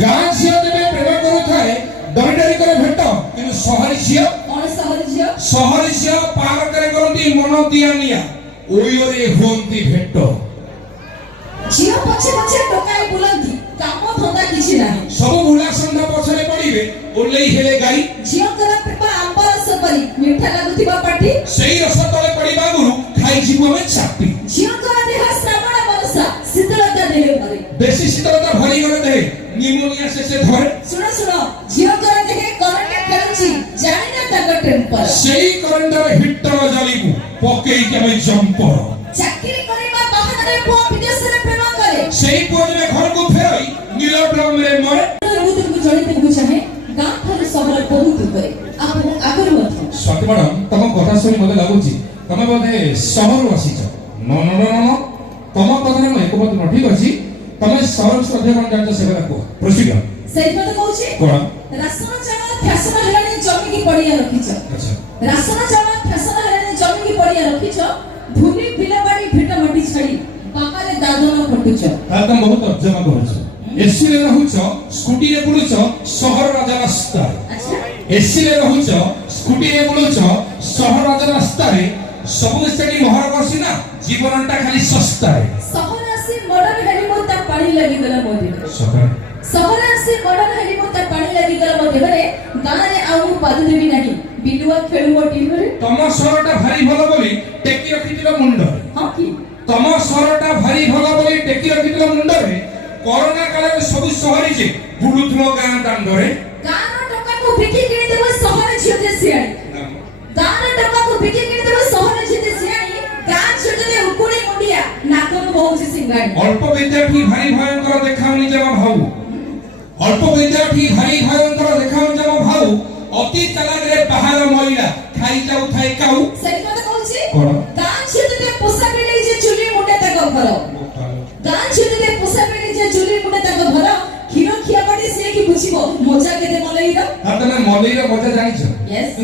ଗାଁ ଝିଅ ତେବେ ପ୍ରେମ କରୁଥାଏ ଡରି ଡରି করে ଭେଟ କିନ୍ତୁ ସହରୀ ଝିଅ ପାର୍କରେ କରନ୍ତି ମନ ଦିଆ ନିଆ ଓଇରେ ହୁଅନ୍ତି ଭେଟ। ଝିଅ ପଛେ ପଛେ ଟୋକାଇ ବୁଲନ୍ତି କାମ ଧନ୍ଦା କିଛି ନାହିଁ। ସବୁ ବୁଲା ସନ୍ଧା ପଛରେ ପଡ଼ିବେ ଓଲେଇ ହେଲେ ଗାଈ। ଝିଅଙ୍କର ପ୍ରେମ ଆମ୍ବ ରସ ପରି ମିଠା ଲାଗୁଥିବା ପାଟି। ସେଇ ରସ ତଳେ ପଡ଼ିବା ଆଗରୁ ଖାଇଯିବୁ ଆମେ ଚାପି। ଝିଅଙ୍କର ଦେହ ଶ୍ରାବଣ ବର୍ଷା ଶୀତଳତା ଦେହେ ଭରେ। ବେଶୀ ଶୀତଳତା ଭରି ଗଲେ ଦେହେ ନିମୋନିଆ ଶେଷେ ଧରେ। ଶୁଣ ଝିଅଙ୍କର ଦେହେ କରେଣ୍ଟ ଖେଳୁଛି ଜାଣିନା ତାଙ୍କ ଟେମ୍ପର। ସେଇ କରେଣ୍ଟରେ ହିଟର ଜାଳିବୁ ପକେଇକି ଆମେ ଜମ୍ପର। ଚାକିରି କରିବା ବାହାନାରେ ପୁଅ ବିଦେଶରେ ପ୍ରେମ କରେ। ସେଇ ପୁଅ ଯେବେ ଘରକୁ ଫେରାଇ ନୀଳ ଡ୍ରମରେ ମରେ। ମୁଁ ଜଣେଇବାକୁ ଚାହେଁ ଗାଁ ଠାରୁ ସହର ବହୁତ ଉପରେ ଆପଣ ଆଗରୁ ମଧ୍ୟ। ସ୍ୱାତି ମ୍ୟାଡାମ ତମ କଥା ଶୁଣି ମତେ ଲାଗୁଛି ତମେ ବୋଧେ ସହରରୁ ଆସିଛ। ନ ତମ କଥାରେ ମୁଁ ଏକମତ ନୁହଁ। ଠିକ ଅଛି ତମେ ସହର ଅଧିକ କଣ ଜାଣିଛ ସେ କଥା କୁହ। ପ୍ରୋସିଡ ସେଇଥିପାଇଁ ତ କହୁଛି କଣ ରାସନ ଚାଉଳ ଫ୍ୟାସନ ହେଲାଣି ଜମିକି ପଡ଼ିଆ ରଖିଛ। ରାସନ ଚାଉଳ ଫ୍ୟାସନ ହେଲାଣି ଜମିକି ପଡ଼ିଆ ରଖିଛ। ଧୁଲି ବିଲ ବାଡ଼ି ଭିଟ ମାଟି ଛାଡ଼ି ବାହାରେ ଦାଦନ ଖଟୁଛ। ତାହେଲେ ତମେ ବହୁତ ତର୍ଜମା କରୁଛ। ଏସିରେ ରହୁଛ ସ୍କୁଟିରେ ବୁଲୁଛ ସହର ରାଜା ରାସ୍ତାରେ। ଏସିରେ ରହୁଛ ସ୍କୁଟିରେ ବୁଲୁଛ ସହର ରାଜା ରାସ୍ତାରେ। ସବୁ ସେଠି ମହର କରସି ନା ଜୀବନଟା ଖାଲି ଶସ୍ତାରେ। ସହର ଆସି ମଡର୍ନ ହେଲି ମୋ ତା ପାଣି ଲାଗିଗଲା ମୋ ଦେହରେ। ସହର ଆସି ମଡର୍ନ ହେଲି ମୋ ତା ପାଣି ଲାଗିଗଲା ମୋ ଦେହରେ। ଗାଁରେ ଆଉ ମୁଁ ପାଦ ଦେବି ନାହିଁ ବିଲୁଆ ଖେଳୁ ମୋ ଟିଭିରେ। ତମ ସହରଟା ଭାରି ଭଲ ବୋଲି ଟେକି ରଖିଥିଲ ମୁଣ୍ଡରେ। ହଁ କି ତମ ସହରଟା ଭାରି ଭଲ ବୋଲି ଟେକି ରଖିଥିଲ ମୁଣ୍ଡରେ। କରୋନା କାଳରେ ସବୁ ସହରୀ ଯେ ବୁଲୁଥିଲ ଗାଁ ଦାଣ୍ଡରେ। ଗାଁର ଟଙ୍କାକୁ ବିକି କିଣିଦେବ ସହର ଝିଅ ଯେ ସିଆଣି। ଗାଁର ଟଙ୍କାକୁ ବିକି କିଣିଦେବ ସହର ଝିଅ ଯେ ସିଆଣି। ଗାଁ ଝିଅରେ ଉକୁଣି ମୁଣ୍ଡିଆ ନାକରୁ ବହୁଛି ସିଙ୍ଗାଣି। ଅଳ୍ପ ବିଦ୍ୟାର୍ଥୀ ଭାରି ଭୟଙ୍କର ଦେଖାଉନି ଜମ ଭାଉ। ଅଳ୍ପ ବିଦ୍ୟାର୍ଥୀ ଭାରି ଭୟଙ୍କର ଦେଖାଉନି ଜମ ଭାଉ। ଅତି ଚାଲାକରେ ବାହାର ମହିଳା ଖାଇ ଯାଉଥାଏ କାଉ। ସେଇ କଥା କହୁଛି କଣ ଗାଁ ଝିଅରେ ପୋଷା ମିଳେଇ ଯେ ଚୁଲି ମୁଣ୍ଡେ ତାଙ୍କ ଘର। ଗାଁ ଝିଅରେ ପୋଷା ମିଳେଇ ଯେ ଚୁଲି ମୁଣ୍ଡେ ତାଙ୍କ ଘର। କ୍ଷୀର ଖିଆ ପାଟି ସିଏ କି ବୁଝିବ ମଜା କେତେ ମଲେଇର। ତମେ ମଲେଇର ମଜା ଜାଣିଛ?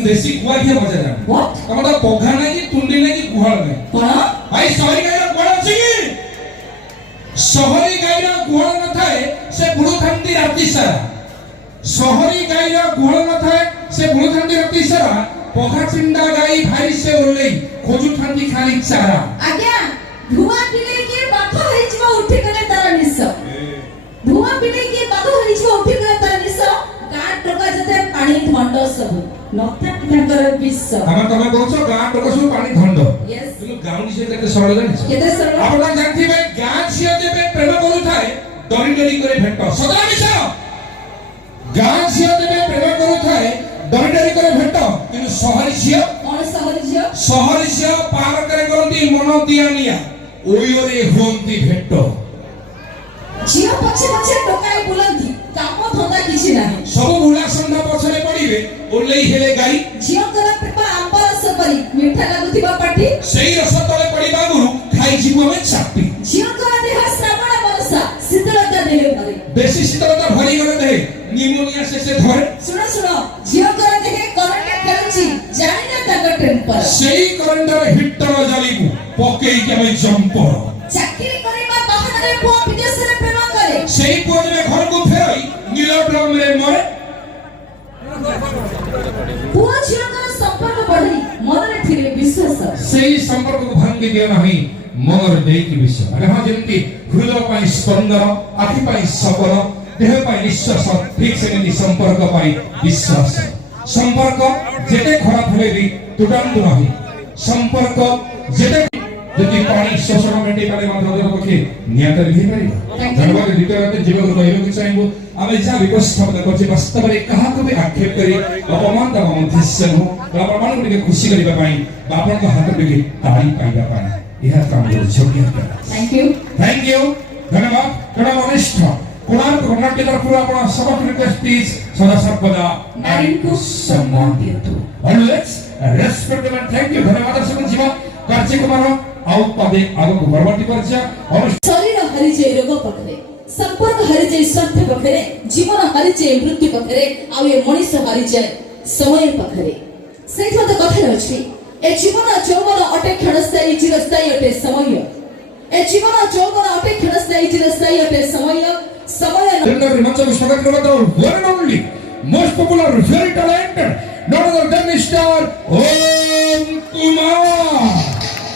ଦେଶୀ ଗୁଆ ଘିଅ ମଜା ଜାଣିଛ? ତମର ତ ପଘା ନାହିଁ କି ତୁଣ୍ଡି ନାହିଁ କି ଗୁହାଳ ନାହିଁ। କଣ ଭାଇ ସହରୀ ଗାଈର ଗୁହାଳ ଅଛି କି? ସହରୀ ଗାଈର ଗୁହାଳ ନଥାଏ ସେ ବୁଲୁଥାନ୍ତି ରାତି ସାରା। ସହରୀ ଗାଈର ଗୁହାଳ ନଥାଏ ସେ ବୁଲୁଥାନ୍ତି ରାତି ସାରା। ପଘା ଚିଣ୍ଡା ଗାଈ ଭାଇ ସେ ଓଲେଇ ଖୋଜୁଥାନ୍ତି ଖାଲି ଚାରା। ଆଜ୍ଞା ଧୂଆଁ ପିଲେଇକି ବାଘ ହେଇଯିବ ଉଠିଗଲେ ତାର ନିଶ। ଧୂଆଁ ପିଲେଇକି ବାଘ ହେଇଯିବ ଉଠିଗଲେ ତାର ନିଶ। ଗାଁ ଟୋକା ଯେତେ ପାଣି ଧଣ୍ଡ ସବୁ ନଥାଏ ତାଙ୍କର ବିଷ। ତମେ କହୁଛ ଗାଁ ଟୋକା ସବୁ ପାଣି ଧଣ୍ଡ। କିନ୍ତୁ ଗାଉଁଲି ଝିଅ କେତେ ସରଳ ଜାଣିଛ? କେତେ ସରଳ ଆପଣ ଜାଣିଥିବେ ଗାଁ ଝିଅ ଯେବେ ପ୍ରେମ କରୁଥାଏ ଡରି ଡରି করে ଭେଟ। ସଦା ମିଛ। ଗାଁ ଝିଅ ଯେବେ ପ୍ରେମ କରୁଥାଏ ଡରି ଡରି করে ଭେଟ କିନ୍ତୁ ସହରୀ ଝିଅ ପାର୍କରେ କରନ୍ତି ମନ ଦିଆ ନିଆ ଓଇରେ ହୁଅନ୍ତି ଭେଟ। ଝିଅ ପଛେ ପଛେ ଟୋକାଇ ବୁଲନ୍ତି କାମ ଧନ୍ଦା କିଛି ନାହିଁ। ସବୁ ବୁଲା ସନ୍ଧା ପଛରେ ପଡ଼ିବେ ଓଲେଇ ହେଲେ ଗାଈ। ଝିଅଙ୍କର ପ୍ରେମ ଆମ୍ବ ରସ ପରି ମିଠା ଲାଗୁଥିବା ପାଟି। ସେଇ ରସ ତଳେ ପଡ଼ିବା ଆଗରୁ ଖାଇଯିବୁ ଆମେ ଚାପି। ଝିଅଙ୍କର ଦେହ ଶ୍ରାବଣ ବର୍ଷା ଶୀତଳତା ଦେହେ ଭରେ। ବେଶୀ ଶୀତଳତା ଭରି ଗଲେ ଦେହେ ନିମୋନିଆ ଶେଷେ ଧରେ। ଶୁଣ ଝିଅଙ୍କର ଦେହେ କରେଣ୍ଟ ଖେଳୁଛି ଜାଣିନା ତାଙ୍କ ଟେମ୍ପର। ସେଇ କରେଣ୍ଟରେ ହିଟର ଜାଳିବୁ ପକେଇକି ଆମେ ଜମ୍ପର। ଚାକିରି କରିବା ବାହାନାରେ ପୁଅ ବିଦେଶରେ ପ୍ରେମ କରେ। ସେଇ ପୁଅ ଯେବେ ଘରକୁ ଫେରାଇ ନୀଳ ଡ୍ରମରେ ମରେ। ପୁଅ ଝିଅଙ୍କର ସମ୍ପର୍କ ବଢ଼ି ମନରେ ଥିଲେ ବିଶ୍ୱାସ। ସେଇ ସମ୍ପର୍କକୁ ଭାଙ୍ଗି ଦିଅ ନାହିଁ ମନରେ ଦେଇକି ବିଷ। ହଁ ଯେମିତି ହୃଦୟ ପାଇଁ ସ୍ପନ୍ଦନ ଆଖି ପାଇଁ ସବର ଦେହ ପାଇଁ ନିଶ୍ୱାସ ଠିକ ସେମିତି ସମ୍ପର୍କ ପାଇଁ ବିଶ୍ୱାସ। ସମ୍ପର୍କ ଯେତେ ଖରାପ ହେଲେ ବି ତୁଟାନ୍ତୁ ନାହିଁ। ସମ୍ପର୍କ ଯେତେ ଯଦି ପାଣି ଶୋଷଣ ମେଣ୍ଟେଇ ପାରିବ ହୃଦୟ ପକ୍ଷେ ନିହାତି ହେଇପାରିବ। ଧନ୍ୟବାଦ। ଦ୍ୱିତୀୟ ରାତି ଯୁବକ କହିବାକୁ ଚାହିଁବୁ ଆମେ ଯାହା ଉପସ୍ଥାପନ କରୁଛେ ବାସ୍ତବରେ କାହାକୁ ବି ଆକ୍ଷେପ କରି ଅପମାନ ଦେବା ଉଦ୍ଦେଶ୍ୟ ନୁହଁ। ଆପଣମାନଙ୍କୁ ଟିକେ ଖୁସି କରିବା ପାଇଁ ବା ଆପଣଙ୍କ ହାତ ଟିକେ ତାଳି ପାଇବା ପାଇଁ ଏହା କାମ କରୁଛି। ଥ୍ୟାଙ୍କ ୟୁ ଧନ୍ୟବାଦ। ଜଣେ ବରିଷ୍ଠ କୋଣାର୍କ କର୍ଣ୍ଣାଟକ ତରଫରୁ ଆପଣ ସମସ୍ତ ରିକ୍ୱେଷ୍ଟ ପ୍ଲିଜ ସଦା ସର୍ବଦା ନାରୀଙ୍କୁ ସମ୍ମାନ ଦିଅନ୍ତୁ। ଅଲୱେଜ ରେସ୍ପେକ୍ଟ ଏବଂ ଥ୍ୟାଙ୍କ ୟୁ। ଧନ୍ୟବାଦ ଦର୍ଶକ ଜୀବ କାର୍ଯ୍ୟକ୍ରମର ଆଉ ପାଦେ ଆଗକୁ ପରବର୍ତ୍ତୀ ପର୍ଯ୍ୟାୟ ଶରୀର ହରିଯାଏ ରୋଗ ପାଖରେ ସମ୍ପର୍କ ହରିଯାଏ ସ୍ୱାର୍ଥ ପାଖରେ ଜୀବନ ହରିଯାଏ ମୃତ୍ୟୁ ପାଖରେ ଆଉ ଏ ମଣିଷ ହରିଯାଏ ସମୟ ପାଖରେ। ସେଇଠି ମତେ କଥା ଅଛି ଏ ଜୀବନ ଯୌବନ ଅଟେ କ୍ଷଣସ୍ଥାୟୀ ଚିରସ୍ଥାୟୀ ଅଟେ ସମୟ। ଏ ଜୀବନ ଯୌବନ ଅଟେ କ୍ଷଣସ୍ଥାୟୀ ଚିରସ୍ଥାୟୀ ଅଟେ ସମୟ। ସମୟ ନ- Tender Mancham Shagatra, one and only, most popular, very talented, none other than Mr. Oh!